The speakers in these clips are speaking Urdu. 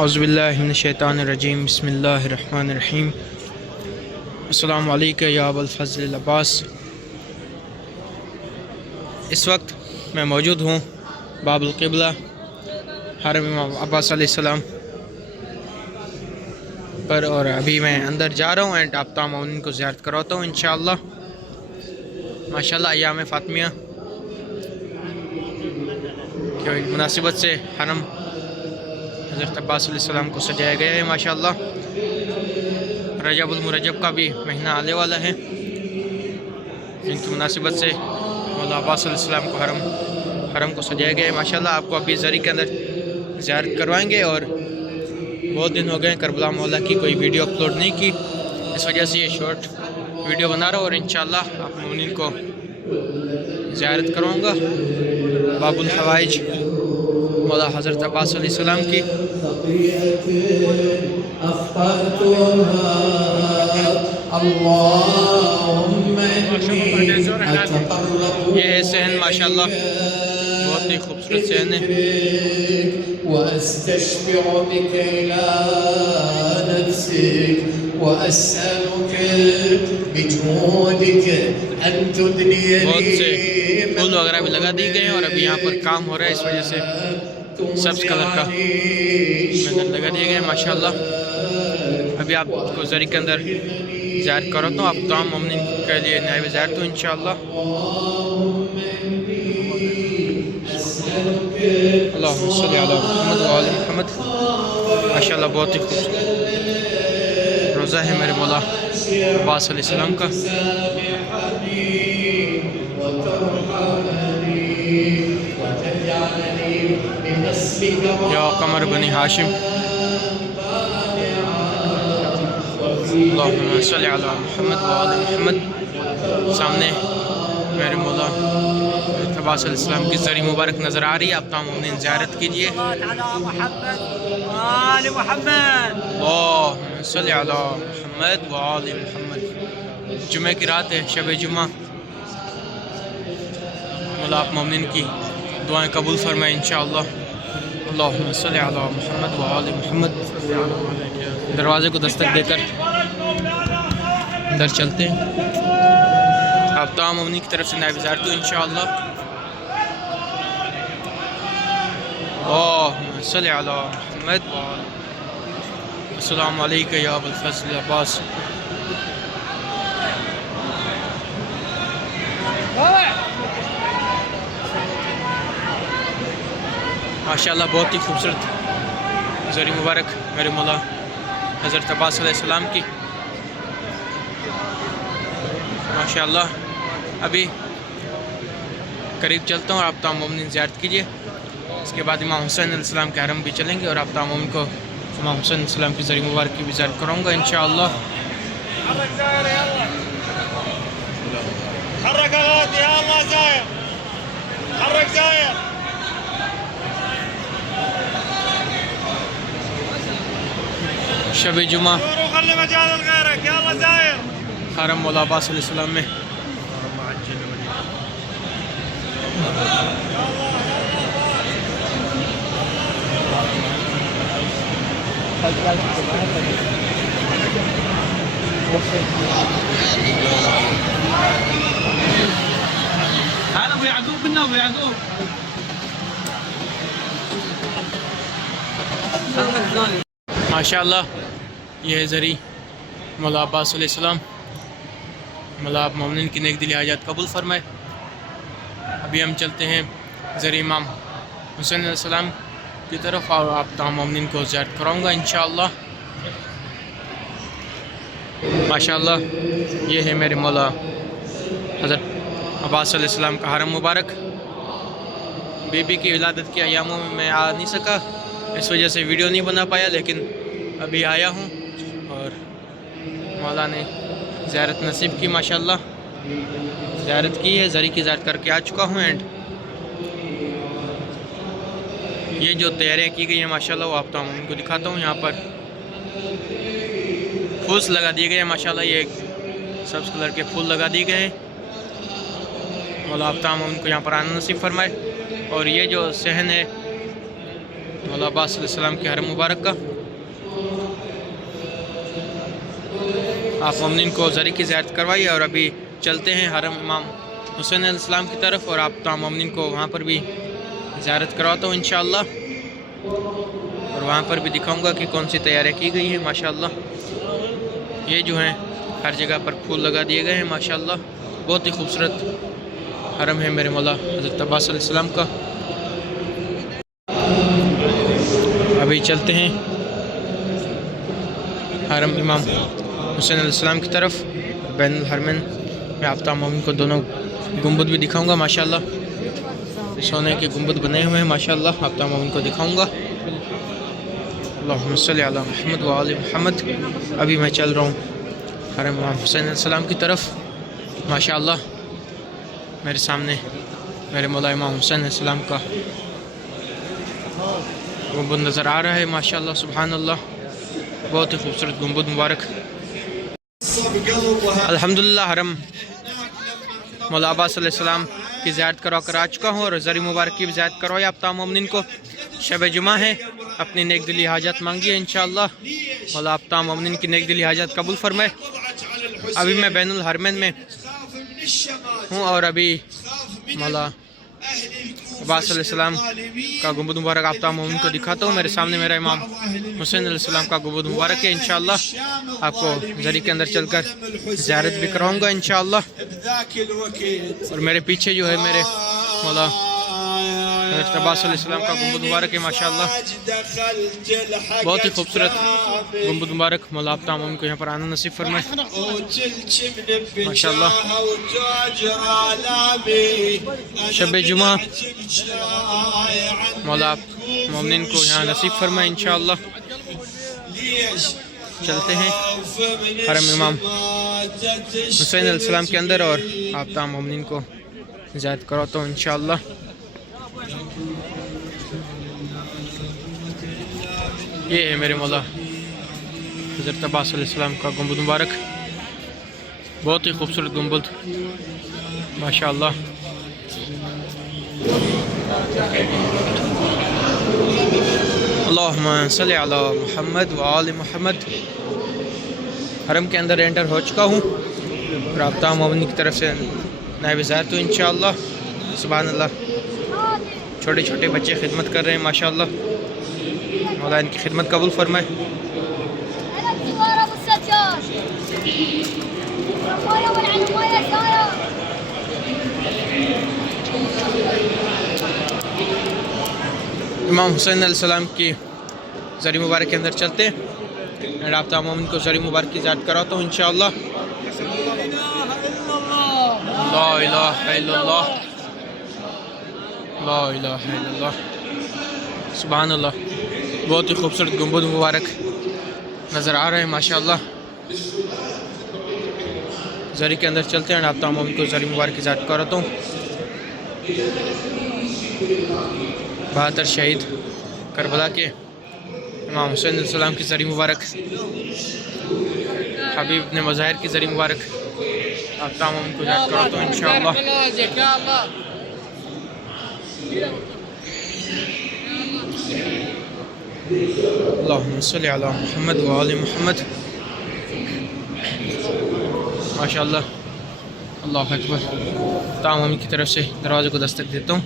اعوذ باللہ من الشیطان الرجیم بسم اللہ الرحمن الرحیم السلام علیکم یا ابا الفضل العباس۔ اس وقت میں موجود ہوں باب القبلہ حرم امام عباس علیہ السلام پر، اور ابھی میں اندر جا رہا ہوں اینڈ آپ تمام مومنین کو زیارت کرواتا ہوں انشاءاللہ۔ ماشاءاللہ ایام فاطمیہ کی مناسبت سے حرم حضرت عباس علیہ السلام کو سجایا گیا ہے ماشاءاللہ۔ رجب المرجب کا بھی مہینہ آنے والا ہے، جن کی مناسبت سے مولا عباس علیہ السلام کو حرم کو سجایا گیا ہے ماشاءاللہ۔ آپ کو ابھی زری کے اندر زیارت کروائیں گے، اور بہت دن ہو گئے کربلا مولا کی کوئی ویڈیو اپلوڈ نہیں کی، اس وجہ سے یہ شارٹ ویڈیو بنا رہا ہوں، اور انشاءاللہ آپ مومنین کو زیارت کراؤں گا باب الحوائج مولا حضرت عباس علیہ السلام کی۔ یہ ہے صحن ماشاءاللہ، بہت ہی خوبصورت صحن ہے۔ وأستشفع بك إلى نفسك وأسألك بجودك أن تدني بہت سے لي پھول وغیرہ بھی لگا دی گئے ہیں، اور ابھی یہاں پر کام ہو رہا ہے، اس وجہ سے سبز کلر کا مینر لگا دیے گئے ہیں ماشاءاللہ۔ ابھی آپ کو زری کے اندر زیارت کراتا ہوں، آپ تمام مومنین کے لیے نائب زیارت ہوں انشاءاللہ۔ اللہم صلی علی محمد و آل محمد۔ ماشاءاللہ بہت ہی خوبصورت روزہ ہے میرے مولا عباس علیہ السلام کا۔ یا قمر بنی ہاشم، اللہم صلی علی محمد و آل محمد۔ سامنے میرے مولا عباس علیہ السلام کی زری مبارک نظر آ رہی ہے، آپ تمام مومنین زیارت کیجئے۔ اللہم صلی علی محمد و آل محمد۔ جمعہ کی رات ہے، شب جمعہ، مولا آپ مومنین کی دعائیں قبول فرمائیں انشاءاللہ۔ اللہم صلی علی محمد و آل محمد۔ دروازے کو دستک دے کر اندر چلتے ہیں، آپ تمام مومنین کی طرف سے نائب زیارت ہوں انشاءاللہ۔ اللہم صلی علی محمد و آل۔ السلام علیکم یا ابا الفضل عباس۔ ماشاءاللہ بہت ہی خوبصورت زری مبارک میرے مولا حضرت عباس علیہ السلام کی ماشاءاللہ۔ ابھی قریب چلتا ہوں، آپ تمام مومنین زیارت کیجئے، اس کے بعد امام حسین علیہ السلام کے حرم بھی چلیں گے، اور آپ تمام مومنین کو امام حسین علیہ السلام کی زری مبارک کی بھی زیارت کراؤں گا انشاءاللہ۔ حرك غادي يا الله زاير، حرك زاير. شب جمعہ خلي مجال لغيرك يا الله زاير. حرم مولا عباس علیہ السلام میں هلا ابو يعقوب منا ابو يعقوب. ماشاءاللہ یہ ہے زری مولا عباس علیہ السلام۔ مولا آپ مومنین کی نیک دلی حاجات قبول فرمائے۔ ابھی ہم چلتے ہیں زری امام حسین علیہ السلام کی طرف، اور آپ تمام مومنین کو زیارت کراؤں گا انشاءاللہ۔ ماشاءاللہ یہ ہے میرے مولا حضرت عباس علیہ السلام کا حرم مبارک۔ بی بی کی ولادت کے ایاموں میں آ نہیں سکا، اس وجہ سے ویڈیو نہیں بنا پایا، لیکن ابھی آیا ہوں اور مولا نے زیارت نصیب کی ماشاءاللہ۔ زیارت کی ہے، زری کی زیارت کر کے آ چکا ہوں، اینڈ یہ جو تیاریاں کی گئی ہیں ماشاءاللہ وہ آپ تمام ان کو دکھاتا ہوں۔ یہاں پر پھول لگا دیے گئے ہیں ماشاءاللہ، یہ سبز کلر کے پھول لگا دیے گئے ہیں۔ مولا آپ تمام ان کو یہاں پر آنا نصیب فرمائے۔ اور یہ جو صحن ہے مولا عباس علیہ السلام کے حرم مبارک کا۔ آپ مومنین کو زری کی زیارت کروائیے، اور ابھی چلتے ہیں حرم امام حسین علیہ السلام کی طرف، اور آپ تمام مومنین کو وہاں پر بھی زیارت کرواتا ہوں انشاءاللہ، اور وہاں پر بھی دکھاؤں گا کہ کون سی تیاریاں کی گئی ہیں ماشاءاللہ۔ یہ جو ہیں ہر جگہ پر پھول لگا دیے گئے ہیں ماشاءاللہ، بہت ہی خوبصورت حرم ہے میرے مولا حضرت عباس علیہ السلام کا۔ ابھی چلتے ہیں حرم امام حسین علیہ السلام کی طرف، بین الحرمین میں آپ تمام مومن کو دونوں گنبد بھی دکھاؤں گا ماشاءاللہ، سونے کے گنبد بنے ہوئے ہیں ماشاءاللہ، آپ تمام مومن کو دکھاؤں گا۔ اللہم صلی علی محمد و آل محمد۔ ابھی میں چل رہا ہوں حرم امام حسین علیہ السلام کی طرف ماشاءاللہ۔ میرے سامنے میرے مولا امام حسین علیہ السلام کا گنبد نظر آ رہا ہے ماشاءاللہ، سبحان اللہ، بہت ہی خوبصورت گنبد مبارک۔ الحمدللہ حرم مولا عباس علیہ السلام کی زیارت کروا کر آ چکا ہوں، اور زری مبارک کی بھی زیارت کروائی آپ تمام مومنین کو۔ شب جمعہ ہے، اپنی نیک دلی حاجات مانگیے انشاءاللہ، مولا آپ تمام مومنین کی نیک دلی حاجات قبول فرمائے۔ ابھی میں بین الحرمین میں ہوں، اور ابھی مولا عباس علیہ السلام کا گنبد مبارک آپ تمام مومنین کو دکھاتا ہوں۔ میرے سامنے میرا امام حسین علیہ السلام کا گنبد مبارک ہے انشاءاللہ، آپ کو زری کے اندر چل کر زیارت بھی کراؤں گا انشاءاللہ۔ اور میرے پیچھے جو ہے میرے مولا حضرت عباس علیہ السلام کا گنبد مبارک ہے ماشاءاللہ، بہت ہی خوبصورت گنبد مبارک۔ مولا آپ تمام کو یہاں پر آنا نصیب فرمائے ماشاءاللہ۔ شب جمعہ مولا آپ مومنین کو یہاں نصیب فرمائے انشاءاللہ۔ چلتے ہیں حرم امام حسین علیہ السلام کے اندر، اور آپ تمام مومنین کو زیارت کراتا ہوں انشاءاللہ۔ یہ ہے میرے مولا حضرت عباس علیہ السلام کا گنبد مبارک، بہت ہی خوبصورت گنبد ماشاءاللہ۔ اللہم صلی علی محمد و آل محمد۔ حرم کے اندر انٹر ہو چکا ہوں، اور آپ تمام مومنین کی طرف سے نائب زیارت ہوں انشاءاللہ، سبحان اللہ۔ چھوٹے چھوٹے بچے خدمت کر رہے ہیں ماشاءاللہ، مولا ان کی خدمت قبول فرمائے۔ امام حسین علیہ السلام کی زری مبارک کے اندر چلتے ہیں، اور آپ تمام مومن کو زری مبارک کی زیارت کراتا ہوں انشاءاللہ۔ لا الہ الا اللہ، لا الہ الا اللہ، سبحان اللہ، بہت ہی خوبصورت گنبد مبارک نظر آ رہے ہیں ماشاءاللہ۔ زری کے اندر چلتے ہیں، اور آپ تمام مومن کو زری مبارک کی زیارت کراتا ہوں۔ بہادر شہید کربلا کے امام حسین علیہ السلام کی زری مبارک، حبیب ابن مظاہر کی زری مبارک آپ تمام مومن کو زیارت کراتا ہوں انشاءاللہ۔ اللہم صلی علی محمد و آل محمد ماشاءاللہ، اللہ اکبر۔ تمام مومن کی طرف سے دروازے کو دستک دیتا ہوں۔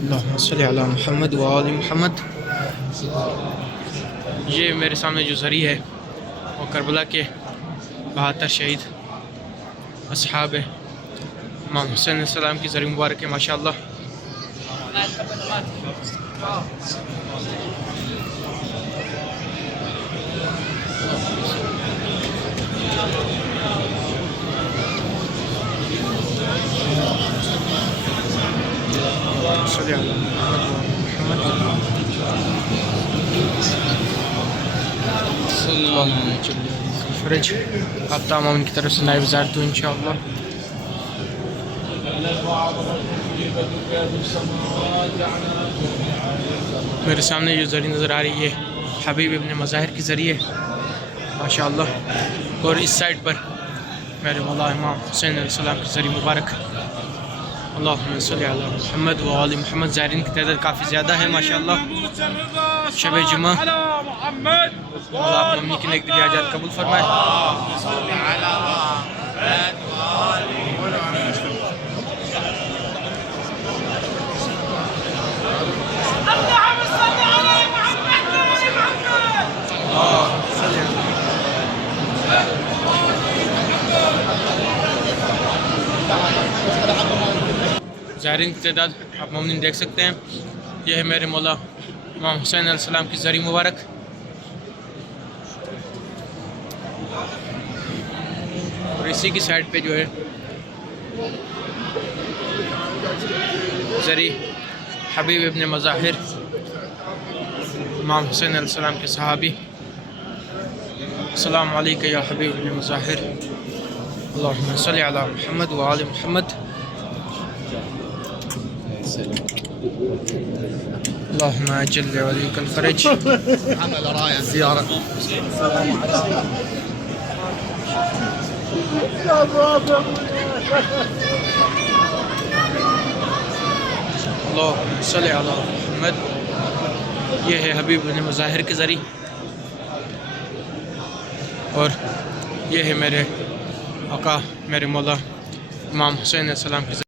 اللہم صلی علی محمد و آل محمد۔ یہ میرے سامنے جو زری ہے وہ کربلا کے 72 شہید اصحاب امام حسین علیہ السلام کی زری مبارک ہے ماشاءاللہ۔ صلی اللہ فرج آپ تمام کی طرف سے نائب زیارت ہوں انشاءاللہ۔ میرے سامنے جو زری نظر آ رہی ہے حبیب ابن مظاہر کی ذریعے ماشاءاللہ، اور اس سائڈ پر میرے مولا امام حسین علیہ السلام کی زری مبارک اللہم صلی علی محمد و آل محمد. زائرین کی تعداد کافی زیادہ ہے ماشاءاللہ. شب جمعہ مولا آپ ممی کی نیک دلی حاجات قبول فرمائے. زائرین کی تعداد آپ مومنین دیکھ سکتے ہیں. یہ ہے میرے مولا امام حسین علیہ السلام کی زری مبارک. اور اسی کی سائڈ پہ جو ہے زری حبیب ابن مظاہر امام حسین علیہ السلام کے صحابی. السلام علیکہ یا حبیب ابن مظاہر. اللہم صلی علی محمد و آل محمد. اللهم اجل وليك الفرج. عمل راية زيارة. اللهم صل على محمد. یہ ہے حبیب بن مظاہر کے ذریعے اور یہ ہے میرے آقا میرے مولا امام حسین علیہ السلام کے ذریعے.